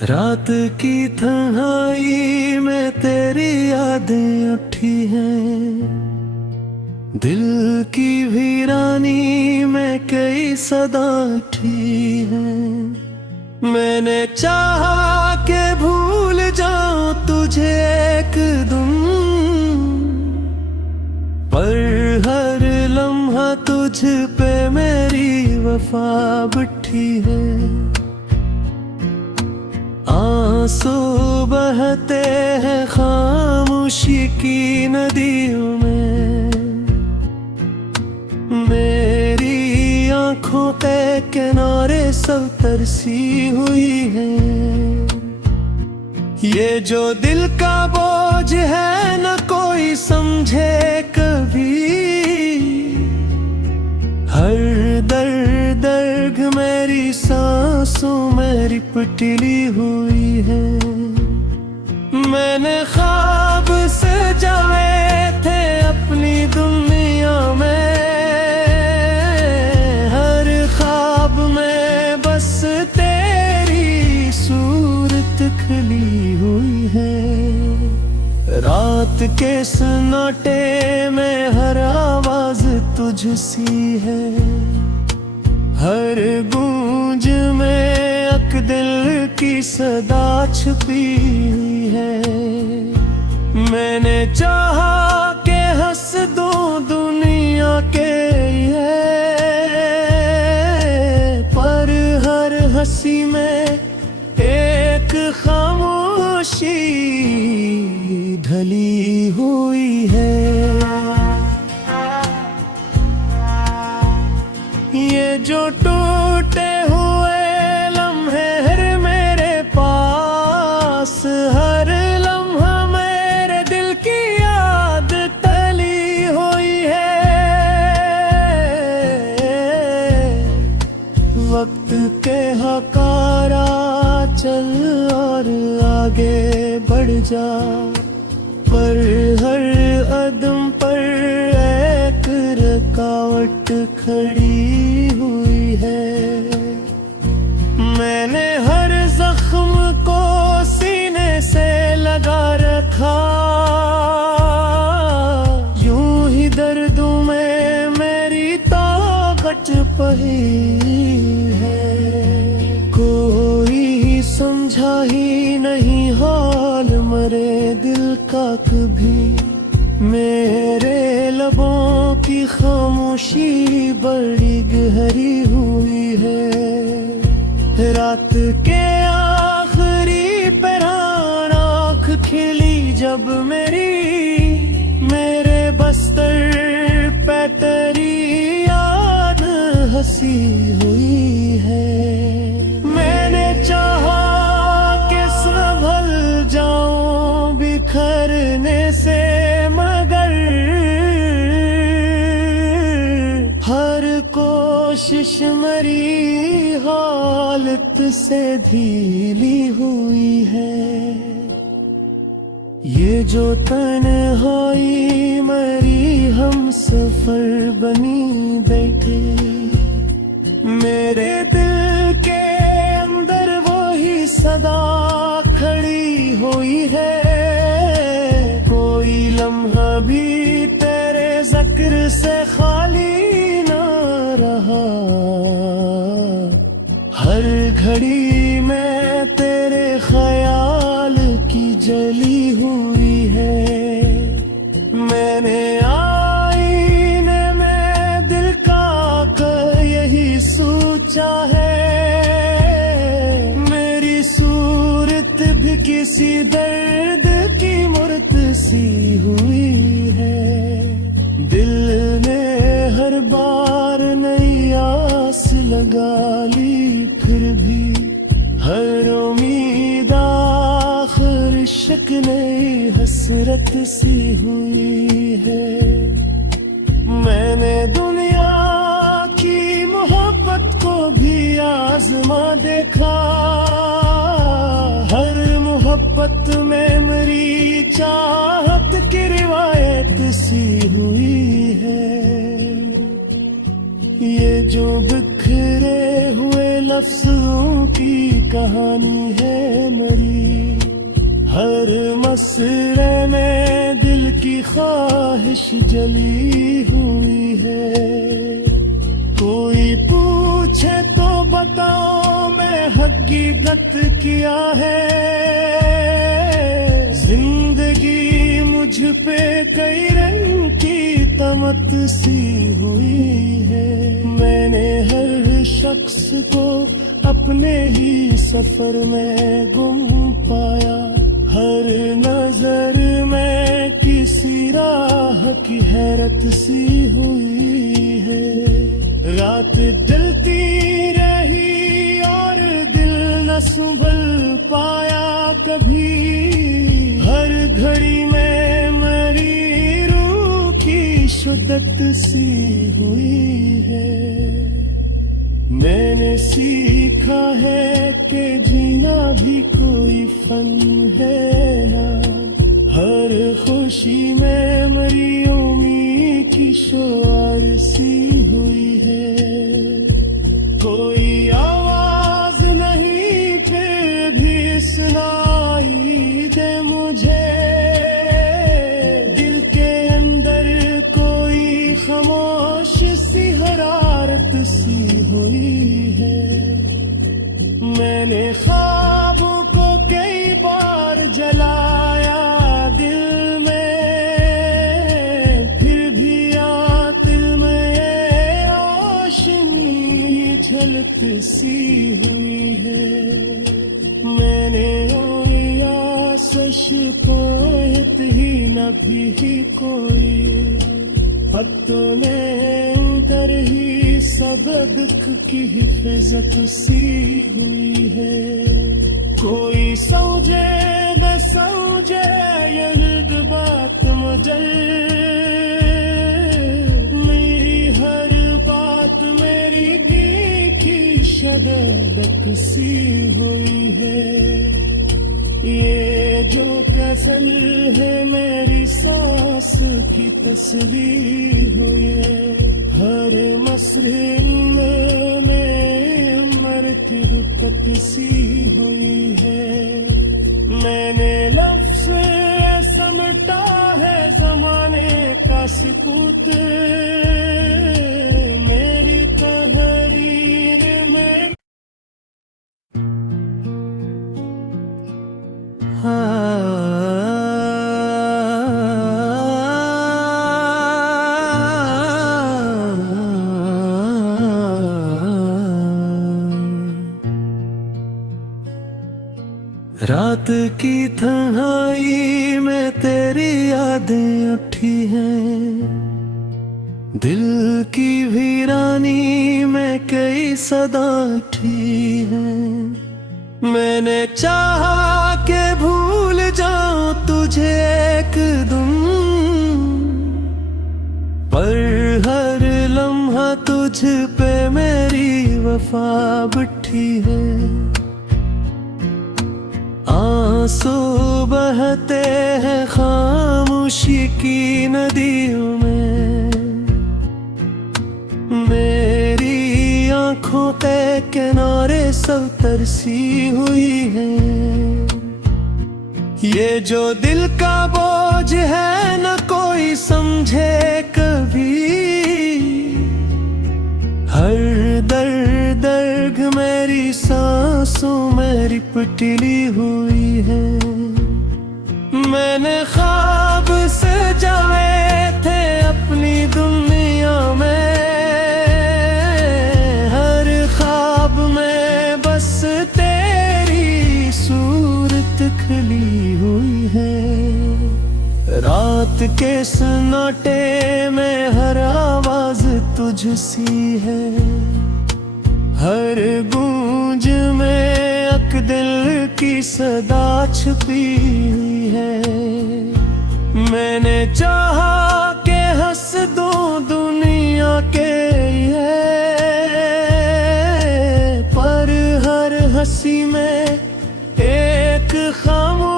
रात की तन्हाई में तेरी यादें उठी हैं, दिल की वीरानी में कई सदा उठी हैं। मैंने चाहा के भूल जाऊं तुझे एक दम, पर हर लम्हा तुझ पे मेरी वफा बिठी है। आंसू बहते हैं खामोशी की नदियों में, मेरी आंखों के किनारे सब तरसी हुई है। ये जो दिल का बोझ है न कोई समझे कभी, हर दर्द दर्द मेरी सांसों में लिपटी हुई है। मैंने ख्वाब सजाए थे अपनी दुनिया में, हर ख्वाब में बस तेरी सूरत खिली हुई है। रात के सन्नाटे में हर आवाज तुझसी है, हर गूंज में अक दिल की सदा छुपी हुई है। मैंने चाहा के हंस दूं दुनिया के ये, पर हर हंसी में एक खामोशी ढली हुई है। ये जो टूटे हुए लम्हे हर मेरे पास, हर लम्हा मेरे दिल की याद तली हुई है। वक्त के हकारा चल और आगे बढ़ जा, पर हर कदम पर एक रुकावट खड़ी हुई है। मैंने हर जख्म को सीने से लगा रखा, यूं ही दर्दों में मेरी ताकत बही है। कोई समझा ही नहीं हाल मरे दिल का कभी, मेरे लबों की खामोशी बड़ी गहरी हुई है। रात के आखिरी पहरान आँख खिली जब मेरे बस्तर पे तेरी याद हंसी हुई है। मैंने चाहा कि संभल जाऊं बिखरने से, मगर हर कोशिश मेरी हालत से ढीली हुई है। ये जो तन्हाई मेरी हम सफर बनी बैठे, मेरे दिल के अंदर वो ही सदा खड़ी हुई है। कोई लम्हा भी तेरे जिक्र से खाली ना रहा, हर घड़ी में तेरे ख्याल की जली हुई है। मैंने आईने में दिल का यही सोचा है, मेरी सूरत भी किसी दर्द की मूर्त सी हुई है। दिल ने हर बार नई आस लगा ली, फिर भी हर उम्मीद आखिर शक नई हसरत सी हुई है। मैंने दुनिया की मोहब्बत को भी आजमा देखा, हर मोहब्बत मोहब्बत में मेरी चाहत की रिवायत सी हुई है। ये जो बिखरे हुए लफ्जों की कहानी है मेरी, हर मसरे में दिल की ख्वाहिश जली हुई है। कोई पूछे तो बताओ मैं हकीकत क्या है। जिंदगी मुझ पे कई रंग की तमत सी हुई है। मैंने हर शख्स को अपने ही सफर में गुम पाया। हर नजर में किसी राह की हैरत सी हुई है। रात डलती रही और दिल न संभल पाया कभी। हर घड़ी में मेरी रूह की शुद्दत सी हुई है। मैंने सीखा है कि जीना भी कोई फन है। हर खुशी में मेरी उम्मीद की शुआर सी हुई है। कोई आवाज नहीं फिर भी सुनाई दे मुझे। दिल के अंदर कोई खामोश सी हरारत सी हुई है। मैंने ख्वाबों को कई बार जलाया दिल में, फिर भी दिल में ये रोशनी झलक सी हुई है। मैंने आसश पोत ही न भी कोई भक्तों ने उतर ही सब दुख की हिफाजत सी हुई है। कोई समझे न समझे यह बात मुझे, मेरी हर बात मेरी की शदक सी हुई है। ये जो कसल है मेरी सांस की तस्वीर हुई है। हर मसरे में मरकत सी हुई है। मैंने लफ्ज़ समटा है ज़माने का सुकूत। मेरी तहरीर में रात की तन्हाई में तेरी यादें उठी हैं। दिल की वीरानी में कई सदा उठी हैं। मैंने चाहा के भूल जाऊं तुझे एक दम, पर हर लम्हा तुझ पे मेरी वफा बिठी है। आंसू बहते हैं खामोशी की नदियों में। मेरी आंखों के किनारे सब तरसी हुई है। ये जो दिल का बोझ है न कोई समझे कभी। हर दर्द मेरी सांसों में लिपटी हुई है। मैंने ख्वाब सजाए थे अपनी दुनिया में। हर ख्वाब में बस तेरी सूरत खिली हुई है। रात के सन्नाटे में हर आवाज तुझसी है। हर गूंज में अक दिल की सदा छुपी हुई है। मैंने चाहा के हंस दूं दुनिया के ये, पर हर हंसी में एक खामोश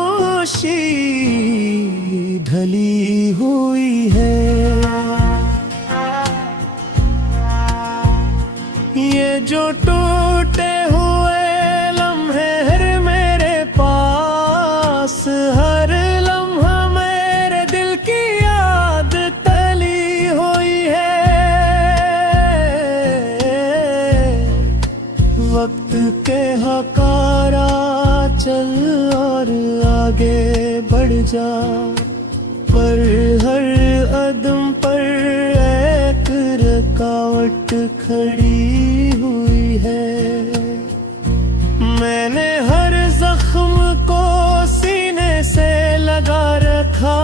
ढली हुई है। ये जो टूटे हुए लम्हे हर मेरे पास, हर लम्हा मेरे दिल की याद तली हुई है। वक्त के हकारा चल और आगे बढ़ जा, पर हर कदम पर एक रुकावट खड़ी हुई है। मैंने हर जख्म को सीने से लगा रखा,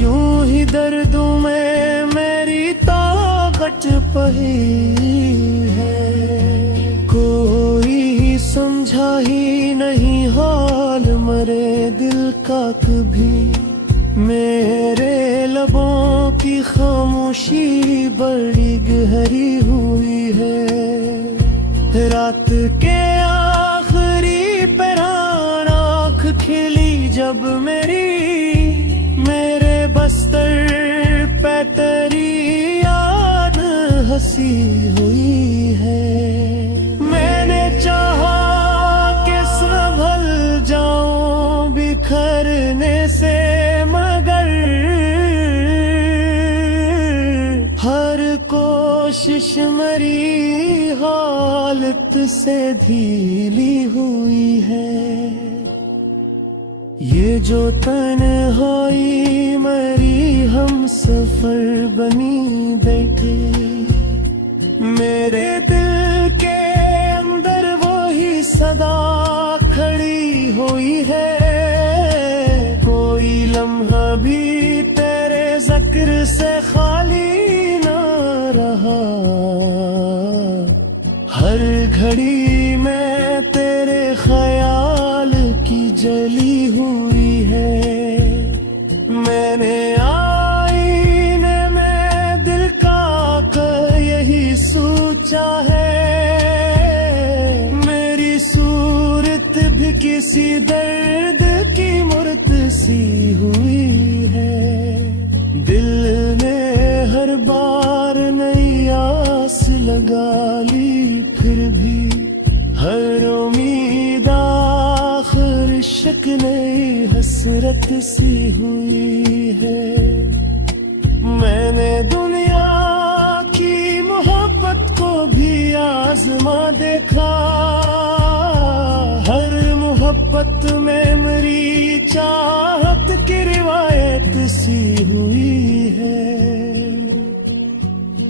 यूं ही दर्दों में मेरी ताकत पही है। कोई समझा ही नहीं हाल मरे दिल का कभी, मेरे लबों की खामोशी बड़ी गहरी हुई है। रात के आखिरी पहरान आँख खिली जब मेरे बस्तर पे तेरी याद हंसी हुई है। मैंने चाहा कि संभल जाऊं बिखरने से, मगर हर कोशिश मेरी हालत से ढीली हुई है। ये जो तन्हाई मेरी हम सफर बनी बैठी, मेरे दिल के अंदर वो ही सदा खड़ी हुई है। कोई लम्हा भी तेरे जिक्र से खाली ना रहा, हर घड़ी में तेरे ख्याल की जली हुई है। मैंने आईने में दिल का यही सोचा है, मेरी सूरत भी किसी दर्द की मूर्त सी हुई है। दिल ने हर बार नई आस लगा ली, फिर भी हर उम्मीद आखिर शक नई हसरत सी हुई है। मैंने दुनिया की मोहब्बत को भी आजमा देखा, हर मोहब्बत में मेरी चाहत की रिवायत सी हुई है।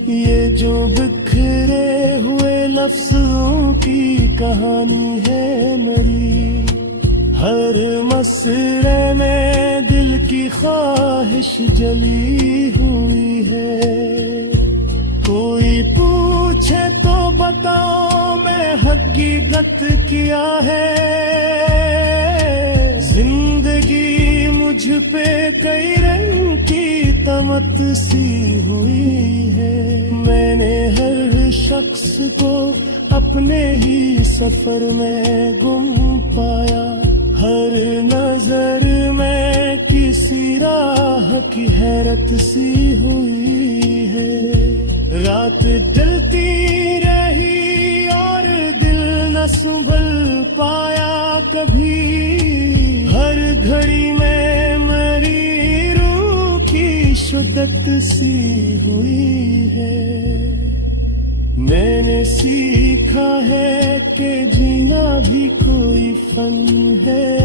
ये जो बिखरे हुए लफ्जों की कहानी है मेरी, हर मसरे में दिल की ख्वाहिश जली हुई है। कोई पूछे तो बताओ मैं हकीकत क्या है, जिंदगी मुझ पे कई रंग की तमत सी हुई है। मैंने हर शख्स को अपने ही सफर में गुम पाया, हर नजर में किसी राह की हैरत सी हुई है। रात ढलती रही और दिल न संभल पाया कभी, हर घड़ी में मेरी रूह की शुद्दत सी हुई है। मैंने सीखा है कि जीना भी कोई फन है,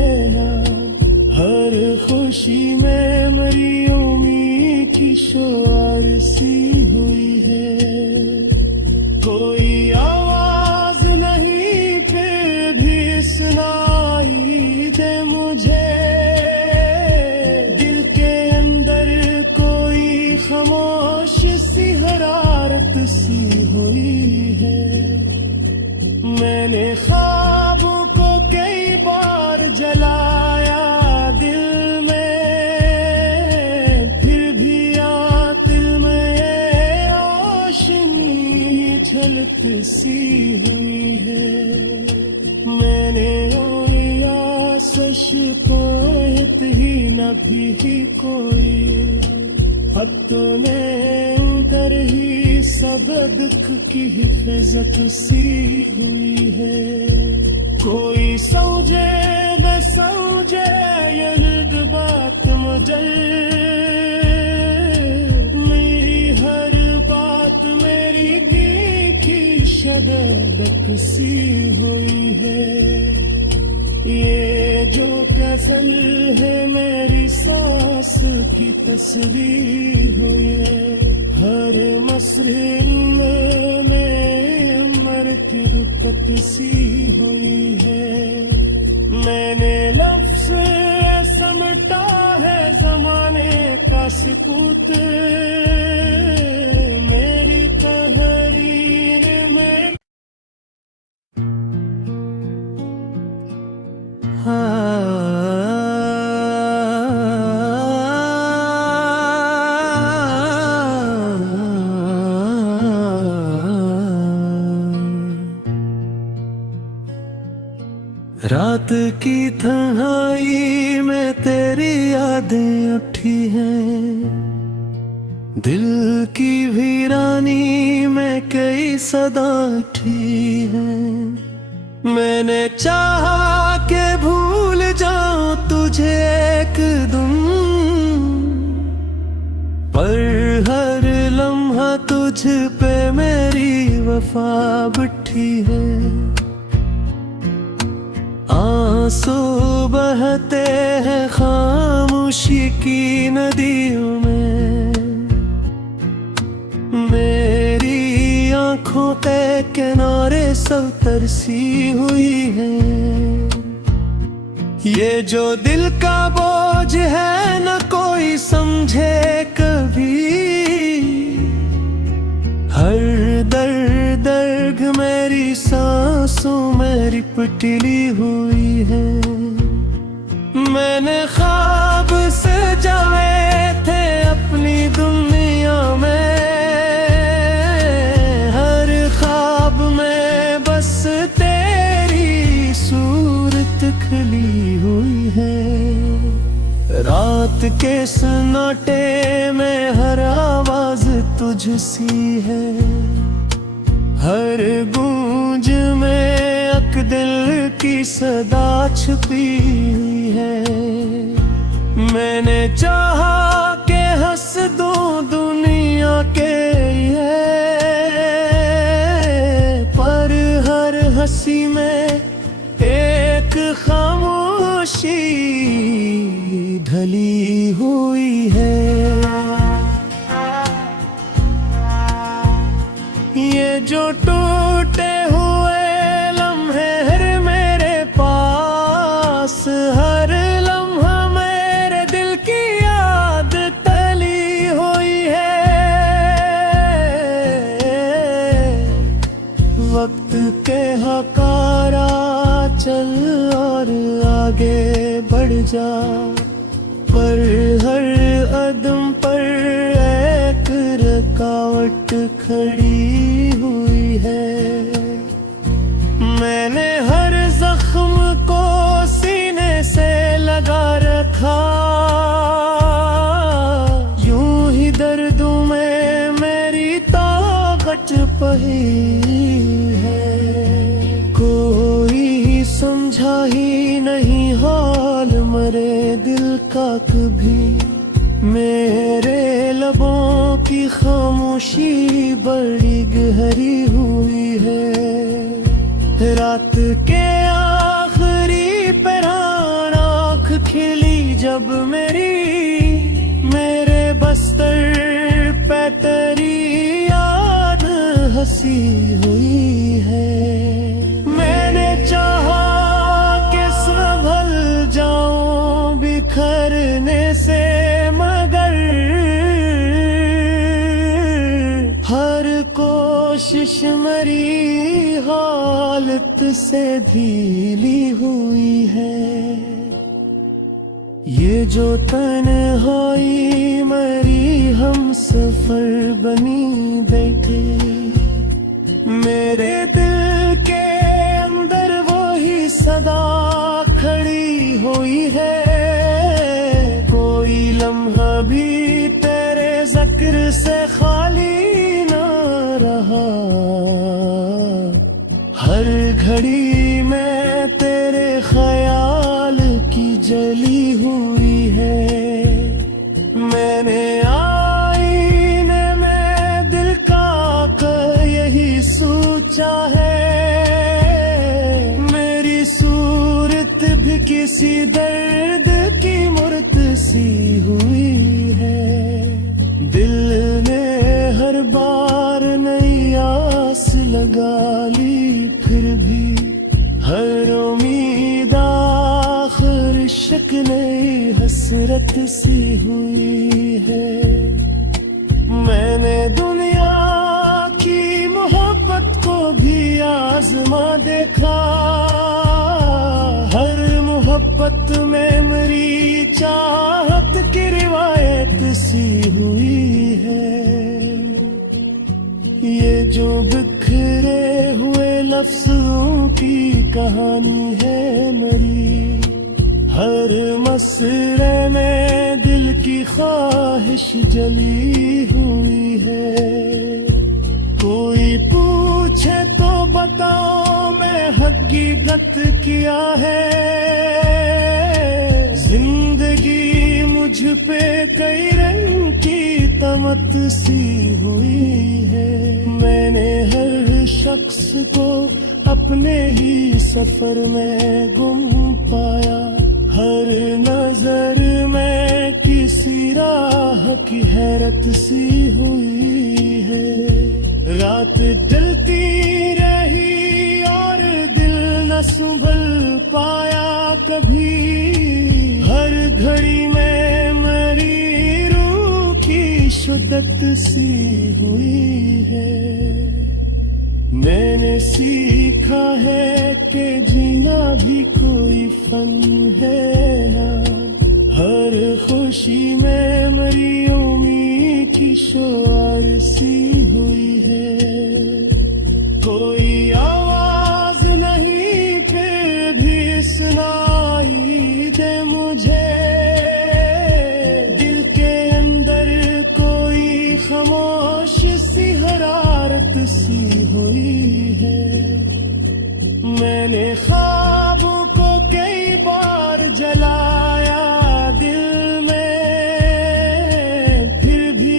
हर खुशी में मेरी उम्मीद की शुआर सी हुई है। कोई आवाज नहीं फिर भी सुनाई दे मुझे, दिल के अंदर कोई खामोश सी हरारत सी हुई है। मैंने ख्वाबों को कई बार जलाया दिल में, फिर भी दिल में ये रोशनी झलक सी हुई है। मैंने सच कोयत ही न भी कोई अब तूने कर ही सब दुख की हिफाजत सी हुई है कोई समझे न समझे यह बात मुझे मेरी हर बात मेरी देखी शदक सी हुई है ये जो कसल है मेरी सांस की तस्वीर हुई है हर मसरे में मरती रुकत सी हुई है मैंने लफ्ज़ समटा है ज़माने का सुकूत मेरी तहरीर में रात की तन्हाई में तेरी यादें उठी हैं दिल की वीरानी में कई सदा उठी हैं मैंने चाहा के भूल जाऊं तुझे एक दम पर हर लम्हा तुझ पे मेरी वफा बिठी है आंसू बहते हैं खामोशी की नदियों में मेरी आंखों के किनारे सब तरसी हुई है ये जो दिल का बोझ है न कोई समझे कभी हर दर्द दर्द मेरी सांसों में लिपटी हुई है मैंने ख्वाब सजाए थे अपनी दुनिया में हर ख्वाब में बस तेरी सूरत खिली हुई है रात के सन्नाटे में हर आवाज तुझसी है हर गूंज में अक दिल की सदा छुपी हुई है मैंने चाहा के हंस दूं दुनिया के पर हर हंसी में एक खामोशी ढली हुई है ये जो टूटे हुए लम्हे हर मेरे पास हर लम्हा मेरे दिल की याद तली हुई है वक्त के हकारा चल और आगे बढ़ जा पर हर कदम पर एक रुकावट खड़ी हुई है मैंने हर जख्म को सीने से लगा रखा यूं ही दर्दों में मेरी ताकत पही है कोई समझा ही नहीं हाल मरे दिल का कभी मेरे लबों की खामोशी बड़ी गहरी हुई है रात के आखिरी पहरान आँख खिली जब मेरे बस्तर पे तेरी याद हंसी हुई है मैंने चाहा कि संभल जाऊं बिखरने से मगर हर कोशिश मेरी हालत से ढीली हुई है ये जो तन्हाई मेरी हम सफर बनी बैठी मेरे दिल के अंदर वो ही सदा खड़ी से खाली ना रहा। हर घड़ी में तेरे ख्याल की जली हुई है। मैंने आईने में दिल का कर यही सोचा है, मेरी सूरत भी किसी दर्द की मूर्त सी हुई है। दिल ने हर बार नई आस लगा ली, फिर भी हर उम्मीद आखिर शक नई हसरत सी हुई है। मैंने दुनिया की मोहब्बत को भी आजमा देखा, हर मोहब्बत में मेरी चाहत की रिवायत सी हुई है। ये जो बिखरे हुए लफ्जों की कहानी है मेरी, हर मसरे में दिल की ख्वाहिश जली हुई है। कोई पूछे तो बताओ मैं हकीकत क्या है, जिंदगी मुझ पे कई रंग की तमत सी हुई है। मैंने हर शख्स को अपने ही सफर में गुम पाया, हर नजर में किसी राह की हैरत सी हुई है। रात ढलती रही और दिल न संभल पाया कभी, हर घड़ी में मेरी रूह की शुद्दत सी हुई है। मैंने सीखा है कि जीना भी कोई फन है, हर खुशी में मेरी उम्मीद की शुआर सी हुई है। कोई आवाज नहीं फिर भी सुनाई दे मुझे, दिल के अंदर कोई खामोश सी हरारत सी हुई है। मैंने ख्वाबों को कई बार जलाया दिल में, फिर भी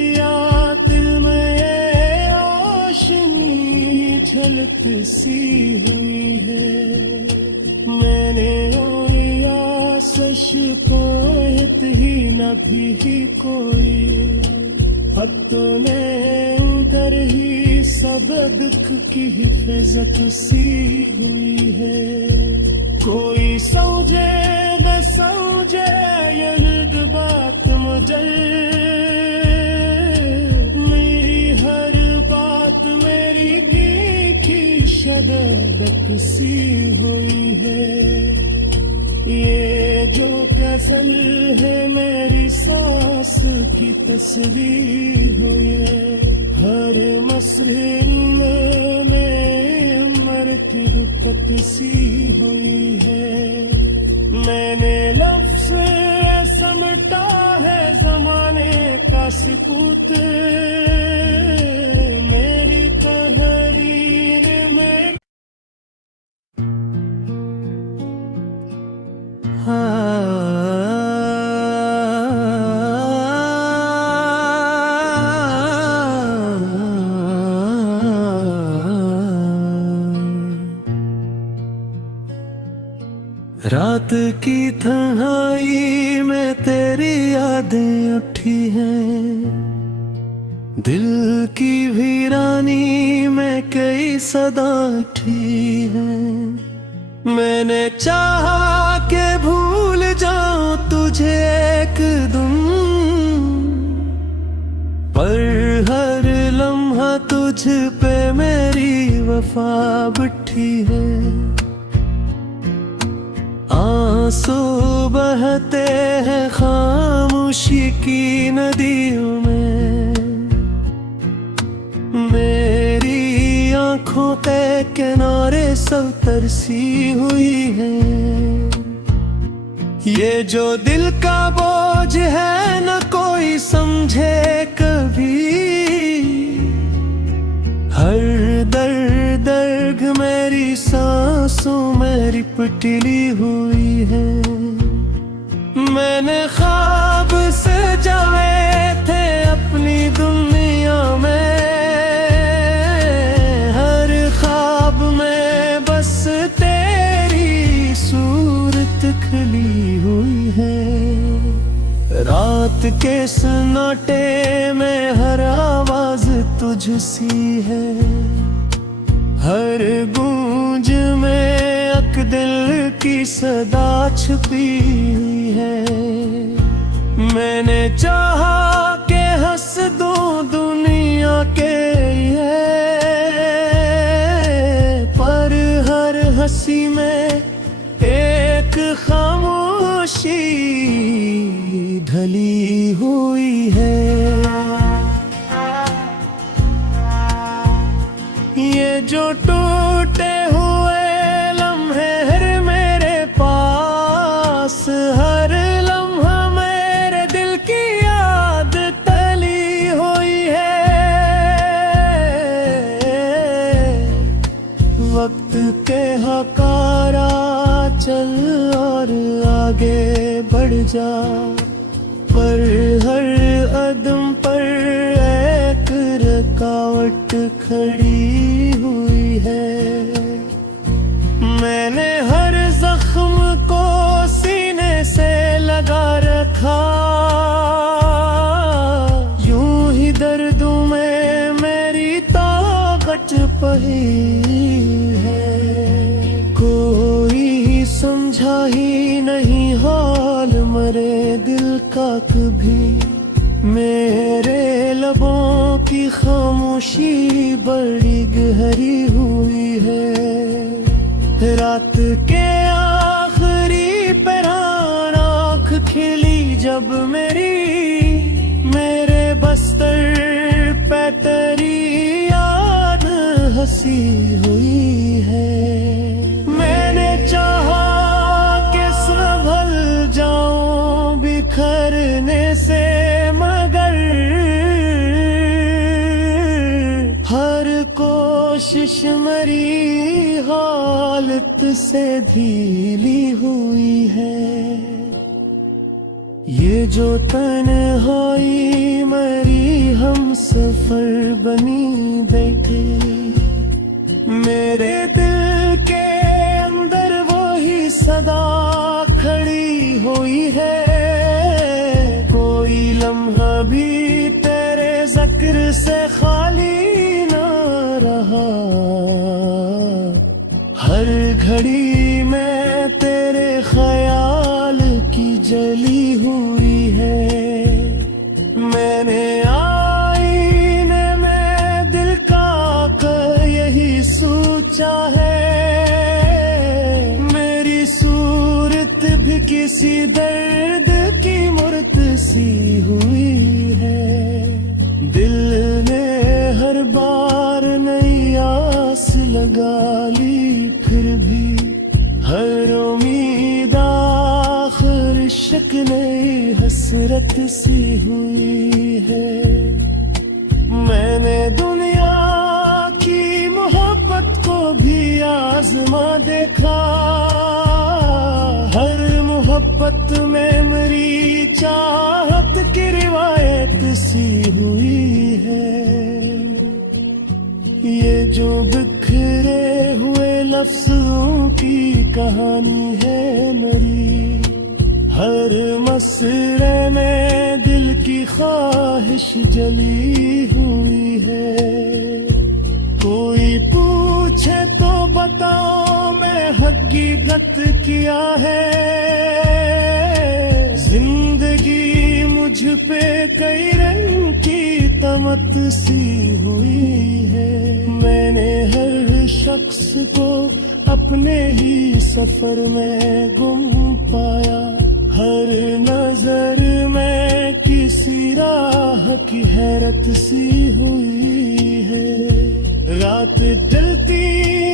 दिल में ये रोशनी झलक सी हुई है। मैंने आसश को ही न भी कोई हत्तों ने कर ही सब दुख की हिफाजत सी हुई है। कोई समझे न समझे यह बात मुझे, मेरी हर बात मेरी की शदत सी हुई है। ये जो कसल है मेरी सांस की तस्वीर हुई है, हर मसरे में मरती रुकत सी हुई है। मैंने लफ्ज़ समटा है ज़माने का सुकूत, मेरी तहरीर में रात की तन्हाई में तेरी यादें उठी हैं, दिल की वीरानी में कई सदा उठी हैं। मैंने चाहा के भूल जाऊं तुझे एक दिन, पर हर लम्हा तुझ पे मेरी वफा बिठी है। आंसू बहते हैं खामोशी की नदियों में, मेरी आंखों के किनारे सब तरसी हुई है। ये जो दिल का बोझ है न कोई समझे कभी। हर दर्द दर्द मेरी सांसों में लिपटी हुई है। मैंने ख्वाब सजाए थे अपनी दुनिया में, हर ख्वाब में बस तेरी सूरत खिली हुई है। रात के सन्नाटे में हर आवाज तुझसी है, हर गूंज में अक दिल की सदा छुपी हुई है। मैंने चाहा के हंस दूं दुनिया के ये, पर हर हंसी में एक खामोशी ढली हुई है। ये जो टूटे हुए लम्हे हर मेरे पास, हर लम्हा मेरे दिल की याद तली हुई है। वक्त के हकारा चल और आगे बढ़ जा, पर हर कदम पर एक रुकावट खड़ी हुई है। मैंने हर जख्म को सीने से लगा रखा, यूं ही दर्दों में मेरी ताकत बही है। कोई समझा ही नहीं हाल मरे दिल का कभी, मेरे लबों की खामोशी बड़ी गहरी हुई है। रात के आखिरी पहरान आँख खिली जब मेरे बस्तर पे तेरी याद हंसी हुई है। मैंने चाहा कि संभल जाऊं बिखरने से, मगर हर कोशिश मेरी हालत से ढीली हुई है। ये जो तन्हाई मेरी हम सफर बनी बैठी, मेरे दिल के अंदर वो ही सदा खड़ी हुई है। कोई लम्हा भी तेरे जिक्र से खाली ना रहा, हर घड़ी में तेरे ख्याल की जली हुई है। मैंने आईने में दिल का यही सोचा है, मेरी सूरत भी किसी दर्द की मूर्त सी हुई है। दिल ने हर बार नई आस लगा ली, फिर भी हर उम्मीद आखिर शक नई हसरत सी हुई है। मैंने दुनिया की मोहब्बत को भी आजमा देखा, हर मोहब्बत में मेरी चाहत की रिवायत सी हुई है। ये जो बिखरे हुए लफ्जों की कहानी है मेरी, हर मसरे में दिल की ख्वाहिश जली हुई है। कोई पूछे तो बताओ मैं हकीकत क्या है, जिंदगी मुझ पे कई रंग की तमत सी हुई है। मैंने हर शख्स को अपने ही सफर में गुम पाया, हर नजर में किसी राह की हैरत सी हुई है। रात जलती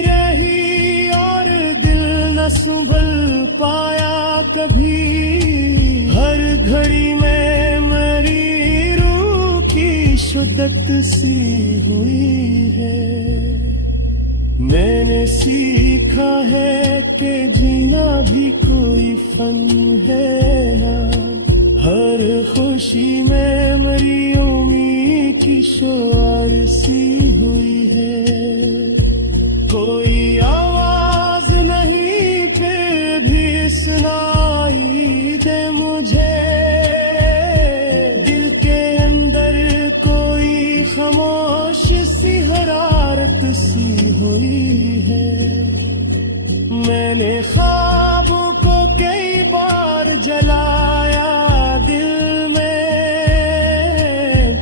रही और दिल न संभल पाया कभी, हर घड़ी में मेरी शुद्दत सी हुई है। मैंने सीखा है कि जीना भी कोई फन है। हर खुशी में मेरी उम्मीद की शुआर सी हुई है। कोई आवाज नहीं फिर भी सुनाई दे मुझे। दिल के अंदर कोई खामोश सी हरारत सी हुई है। मैंने ख्वाबों को कई बार जलाया दिल में,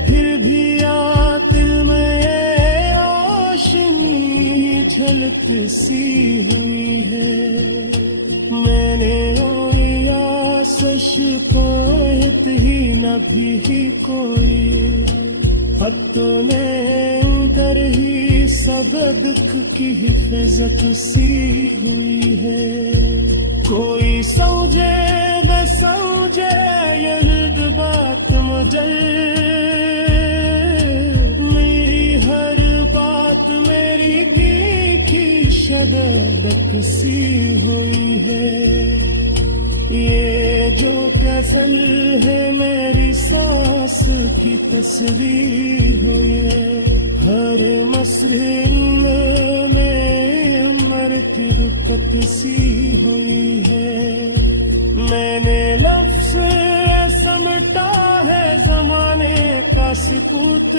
फिर भी दिल में ये रोशनी झलक सी हुई है। मैंने सच पोत ही न भी कोई हत्तोने कर ही सब दुख की हिफाजत सी हुई है। कोई समझे न समझे ये बात मुझे, मेरी हर बात मेरी की शदक सी हुई है। ये जो कसल है मेरी सांस की तस्वीर हुई है। हर मसरे में मरती रुकत सी हुई है। मैंने लफ्ज़ समटा है ज़माने का सुकूत।